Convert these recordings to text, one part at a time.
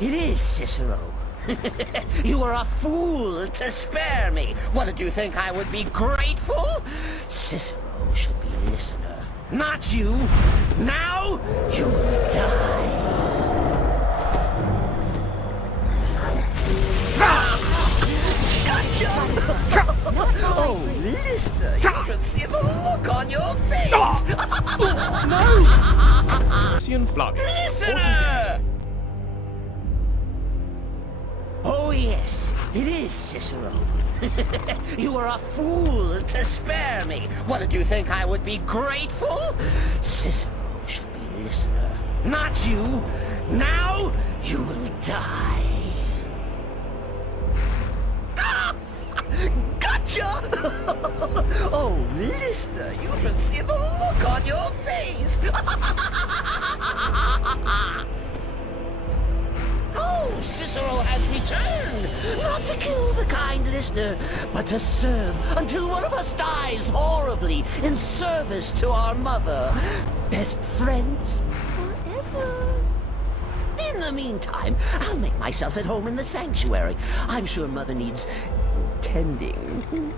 it is Cicero. You were a fool to spare me. What did you think I would be grateful? Cicero should be listener, not you. Now you will die. Oh, listener, you should see the look on your face. No! Flood. Listener! Oh yes, it is Cicero. You were a fool to spare me. What did you think I would be grateful? Cicero should be listener, not you. Now you will die. Gotcha! Oh, listener, you should see the look on your face. Oh, Cicero has returned, not to kill the kind listener, but to serve until one of us dies horribly in service to our mother. Best friends forever. In the meantime, I'll make myself at home in the sanctuary. I'm sure Mother needs tending.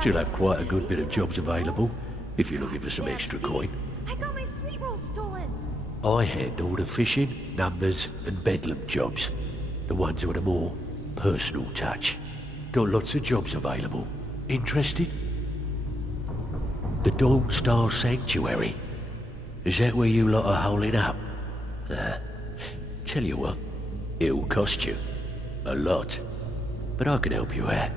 Still have quite a good bit of jobs available, if you're looking for some extra coin. I got my sweet roll stolen. I handle the fishing, numbers and bedlam jobs. The ones with a more personal touch. Got lots of jobs available. Interested? The Dawnstar Sanctuary. Is that where you lot are holding up? Tell you what, it'll cost you. A lot. But I can help you out.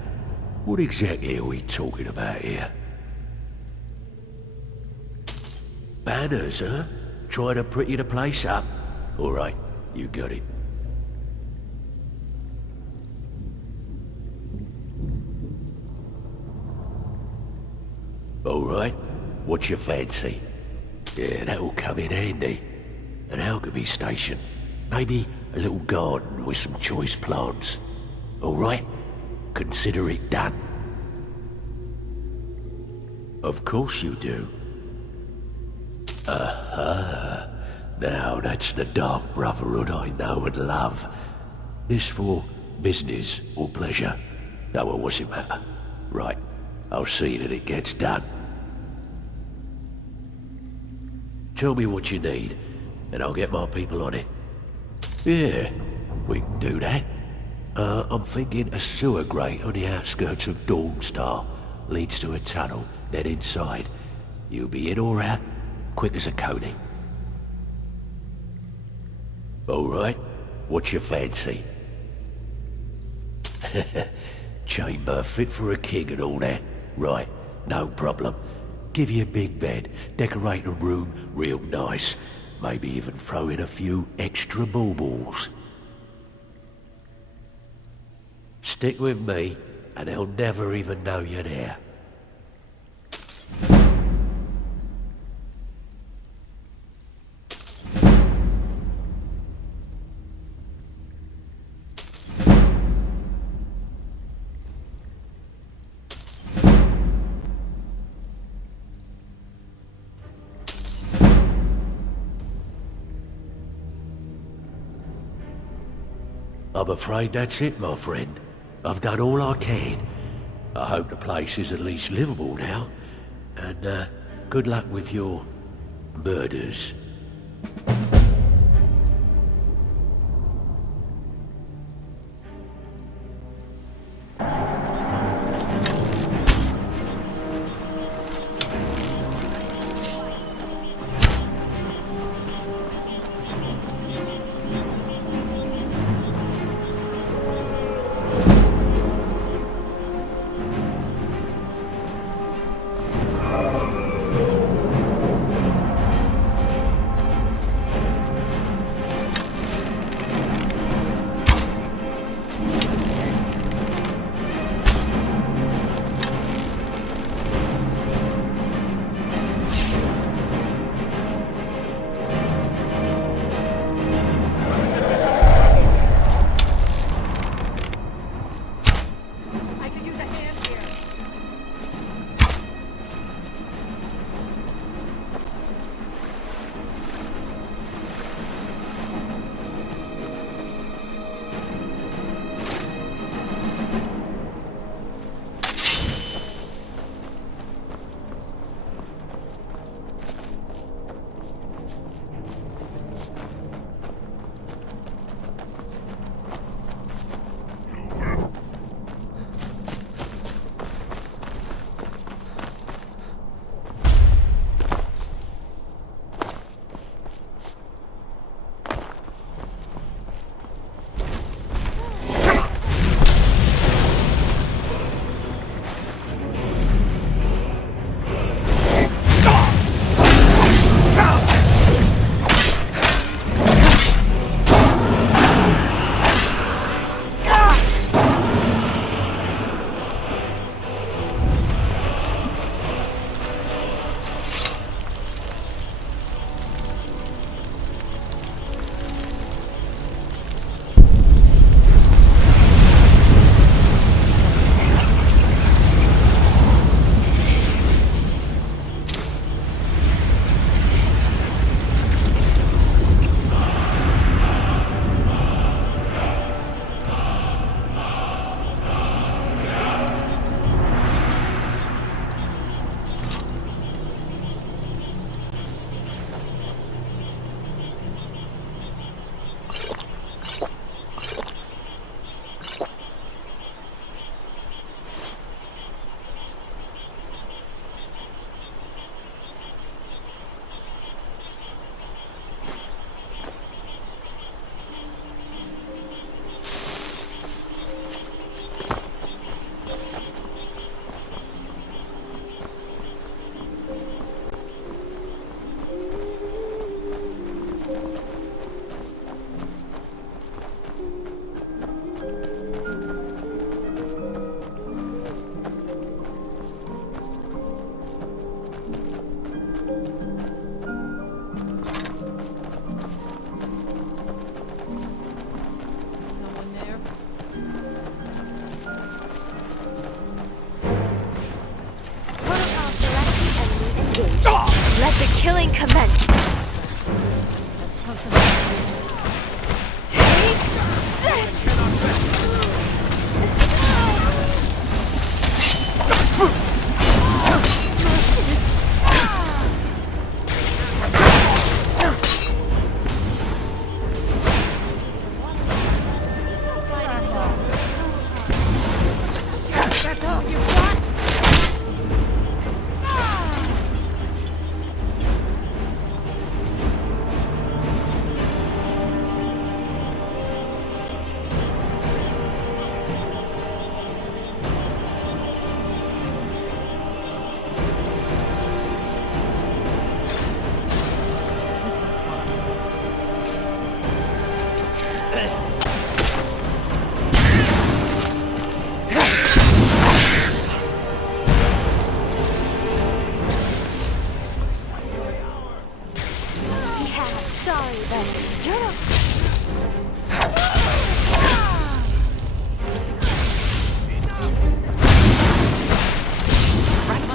What exactly are we talking about here? Banners, huh? Trying to pretty the place up? Alright, you got it. Alright, what's your fancy? Yeah, that'll come in handy. An alchemy station. Maybe a little garden with some choice plants. Alright? Consider it done. Of course you do. Aha. Now that's the dark brotherhood I know and love. This for business or pleasure? No, well, what's it matter? Right, I'll see that it gets done. Tell me what you need, and I'll get my people on it. Yeah, we can do that. I'm thinking a sewer grate on the outskirts of Dawnstar leads to a tunnel, then inside. You'll be in or out, quick as a coney. Alright, what's your fancy? Chamber fit for a king and all that. Right, no problem. Give you a big bed, decorate a room real nice. Maybe even throw in a few extra baubles. Stick with me, and they'll never even know you're there. I'm afraid that's it, my friend. I've done all I can. I hope the place is at least livable now. And, good luck with your murders. Let the killing commence. Take That's all you want? My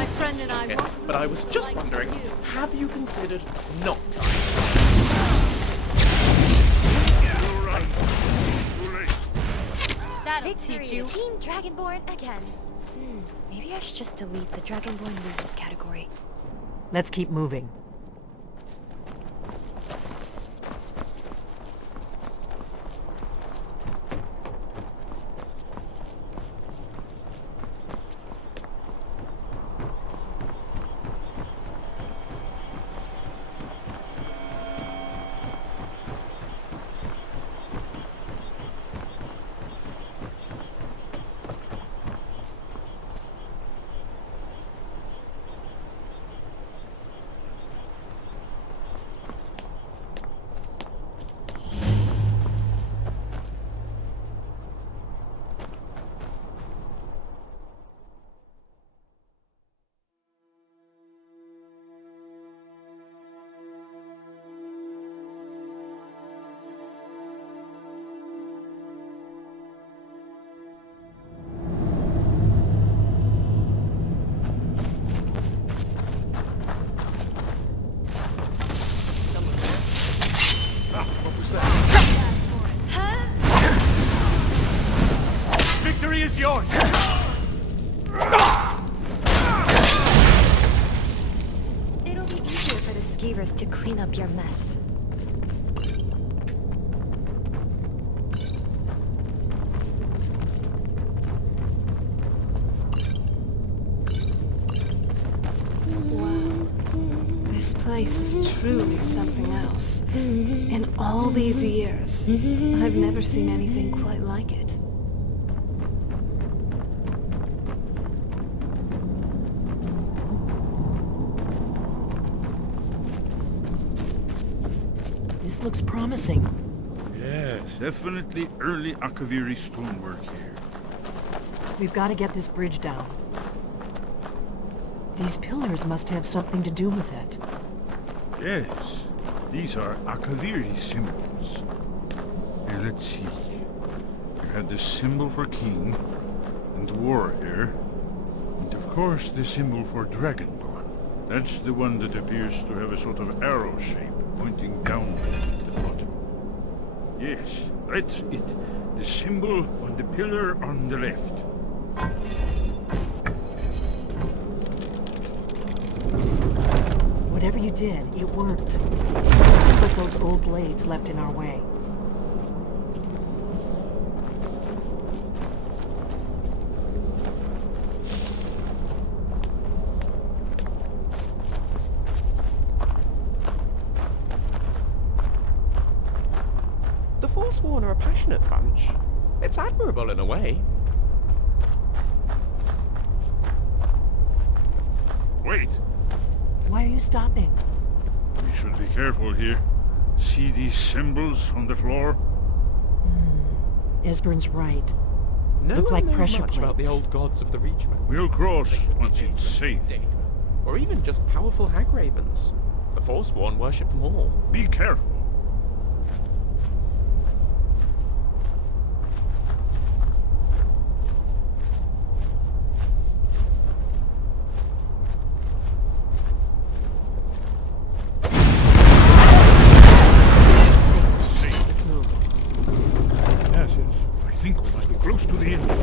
friend and I won't. But I was just wondering, have you considered not trying? That'll teach you. Team Dragonborn again. Maybe I should just delete the Dragonborn losers category. Let's keep moving. Victory is yours! It'll be easier for the skiers to clean up your mess. Wow. This place is truly something else. In all these years, I've never seen anything quite like it. This looks promising. Yes, definitely early Akaviri stonework here. We've got to get this bridge down. These pillars must have something to do with it. Yes, these are Akaviri symbols. Here, let's see. You have the symbol for king, and warrior, and of course the symbol for dragonborn. That's the one that appears to have a sort of arrow shape pointing downward at the bottom. Yes, that's it. The symbol on the pillar on the left. Whatever you did, it worked. It seems like those old blades left in our way. The Forsworn are a passionate bunch. It's admirable in a way. Wait! Why are you stopping? We should be careful here. See these symbols on the floor? Esbern's right. No Look one like knows pressure much about the plates. old gods of the region. We'll cross once it's safe. Or even just powerful hag ravens. The Forsworn worship them all. Be careful. Let's move. Yes, yes. I think we must be close to the entrance.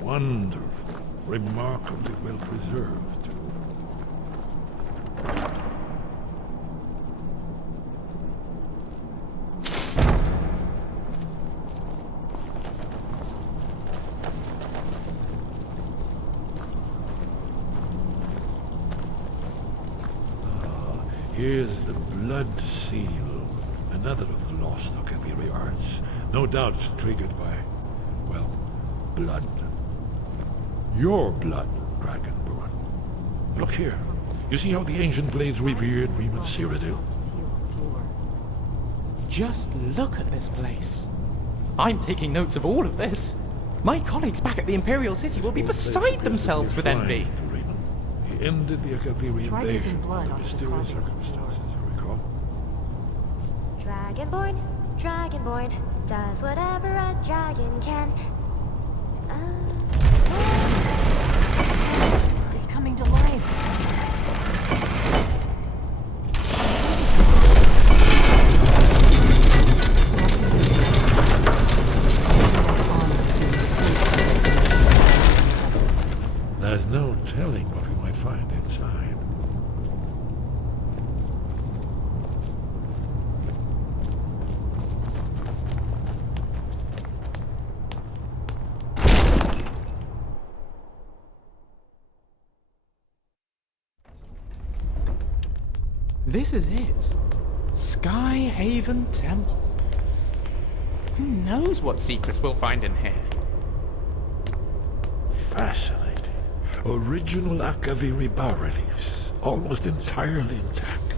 Wonderful, remarkably well preserved. Here's the blood seal, another of the lost Akaviri arts. No doubt triggered by, well, blood. Your blood, Dragonborn. Look here. You see how the ancient blades revered Reman Cyrodiil? Just look at this place. I'm taking notes of all of this. My colleagues back at the Imperial City will be beside themselves with envy. He ended the Akaviri Try taking invasion blood under off the mysterious carpet. circumstances, I recall. Dragonborn, Dragonborn, does whatever a dragon can. It's coming to life. There's no telling what we might find inside. This is it. Skyhaven Temple. Who knows what secrets we'll find in here? Fascinating. Original Akaviri bas-reliefs, almost entirely intact.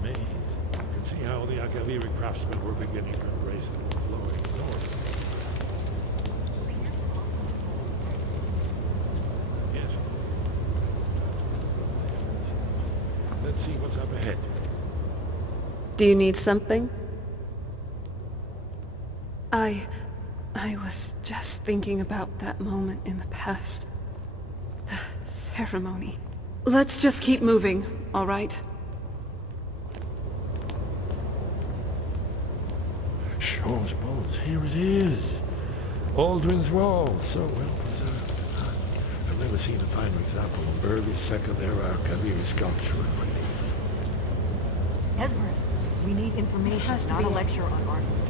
Amazing. You can see how the Akaviri craftsmen were beginning to embrace the more flowing north. Yes. Let's see what's up ahead. Do you need something? I was just thinking about that moment in the past. The ceremony. Let's just keep moving, all right? Shaw's bones, here it is. Alduin's Wall, so well preserved. I've never seen a finer example of early Second Era Akaviri sculpture and relief. Hesperus, we need information, has to not be a it. lecture on artistry.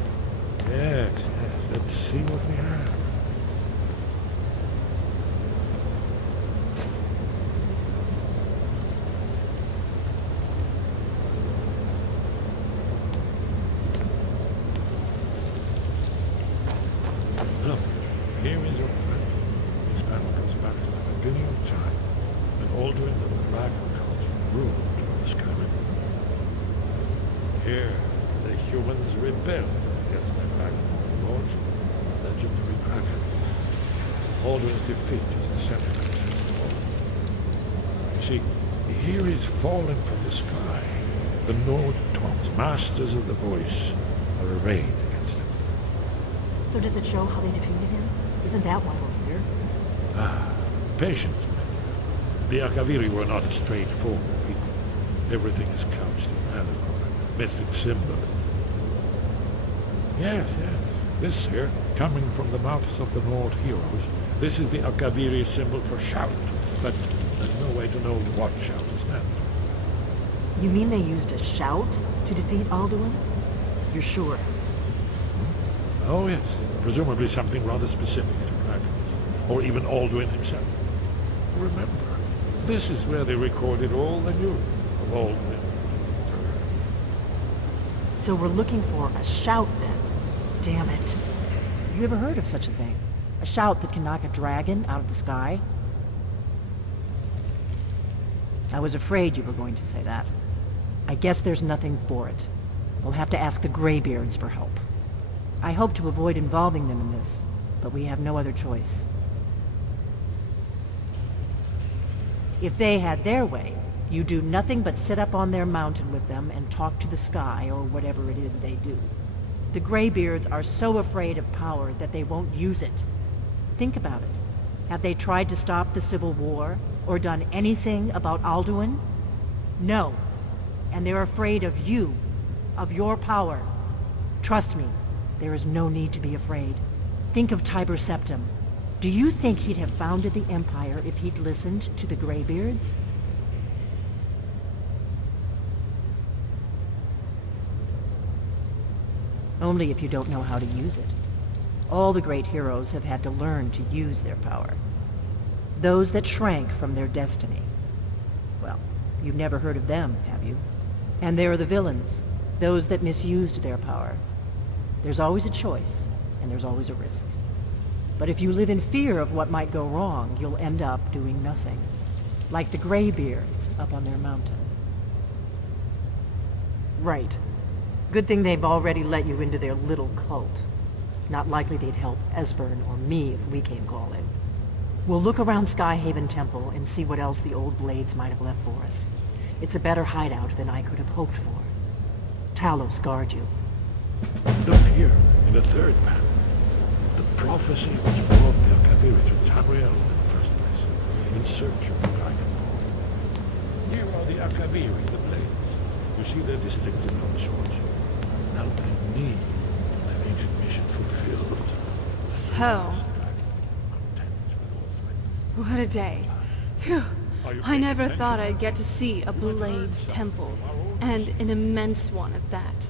Yes, yes, let's see what we have. Look, here is our planet. This panel goes back to the beginning of time, when Alduin and the Dragon culture ruled over Skyrim. Here, the humans rebelled against their Dragonborn lords, the legendary Dragon. Alduin's defeat is the center of this war. You see, here is fallen from the sky. The Nord Tongs, masters of the voice, are arrayed against him. So does it show how they defeated him? Isn't that why we're here? Patience, men. The Akaviri were not a straightforward people. Everything is couched in allegory, mythic symbol. Yes, yes. This here, coming from the mouths of the Nord heroes, this is the Akaviri symbol for shout, but there's no way to know what shout is meant. You mean they used a shout to defeat Alduin? You're sure? Oh yes, presumably something rather specific to dragons, or even Alduin himself. Remember, this is where they recorded all they knew of Alduin the Third. So we're looking for a shout then. Damn it. You ever heard of such a thing? A shout that can knock a dragon out of the sky? I was afraid you were going to say that. I guess there's nothing for it. We'll have to ask the Greybeards for help. I hope to avoid involving them in this, but we have no other choice. If they had their way, you do nothing but sit up on their mountain with them and talk to the sky or whatever it is they do. The Greybeards are so afraid of power that they won't use it. Think about it. Have they tried to stop the Civil War or done anything about Alduin? No. And they're afraid of you, of your power. Trust me, there is no need to be afraid. Think of Tiber Septim. Do you think he'd have founded the Empire if he'd listened to the Greybeards? Only if you don't know how to use it. All the great heroes have had to learn to use their power. Those that shrank from their destiny. Well, you've never heard of them, have you? And there are the villains, those that misused their power. There's always a choice, and there's always a risk. But if you live in fear of what might go wrong, you'll end up doing nothing. Like the Greybeards up on their mountain. Right. Good thing they've already let you into their little cult. Not likely they'd help Esbern or me if we came calling. We'll look around Skyhaven Temple and see what else the old blades might have left for us. It's a better hideout than I could have hoped for. Talos guard you. Look here, in the third panel. The prophecy which brought the Akaviri to Tamriel in the first place, in search of the Dragonborn. Here are the Akaviri, the blades. You see their distinctive long swords. Now they need their ancient mission fulfilled. So, what a day. Phew. I never thought I'd get to see a Blades Temple, and an immense one at that.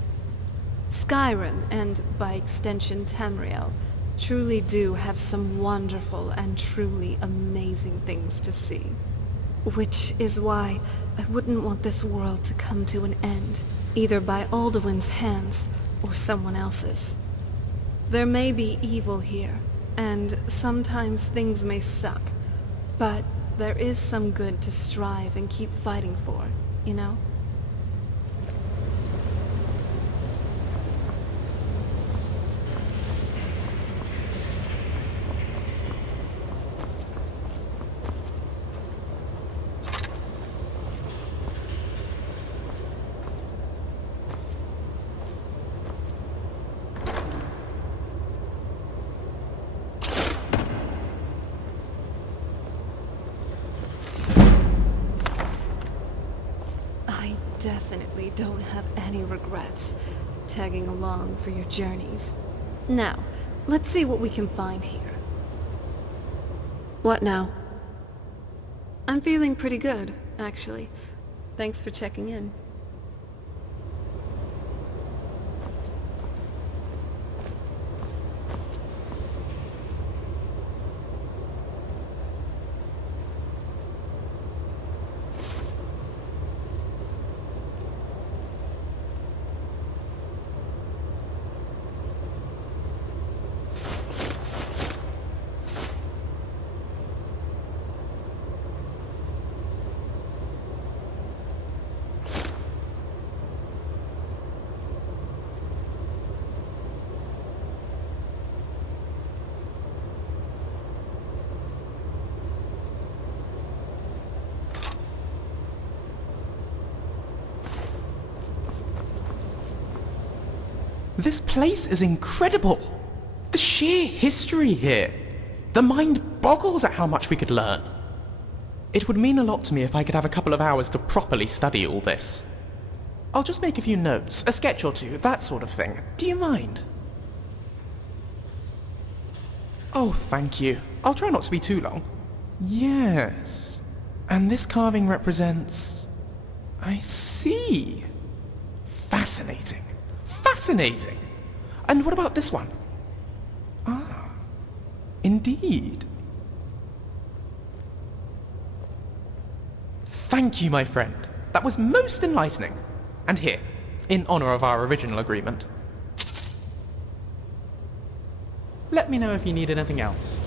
Skyrim, and by extension Tamriel, truly do have some wonderful and truly amazing things to see. Which is why I wouldn't want this world to come to an end, either by Alduin's hands or someone else's. There may be evil here, and sometimes things may suck, but there is some good to strive and keep fighting for, you know? Definitely don't have any regrets tagging along for your journeys. Now, let's see what we can find here. What now? I'm feeling pretty good, actually. Thanks for checking in. This place is incredible! The sheer history here! The mind boggles at how much we could learn. It would mean a lot to me if I could have a couple of hours to properly study all this. I'll just make a few notes, a sketch or two, that sort of thing. Do you mind? Oh, thank you. I'll try not to be too long. Yes. And this carving represents... I see. Fascinating. Fascinating! And what about this one? Ah, indeed. Thank you, my friend. That was most enlightening. And here, in honor of our original agreement. Let me know if you need anything else.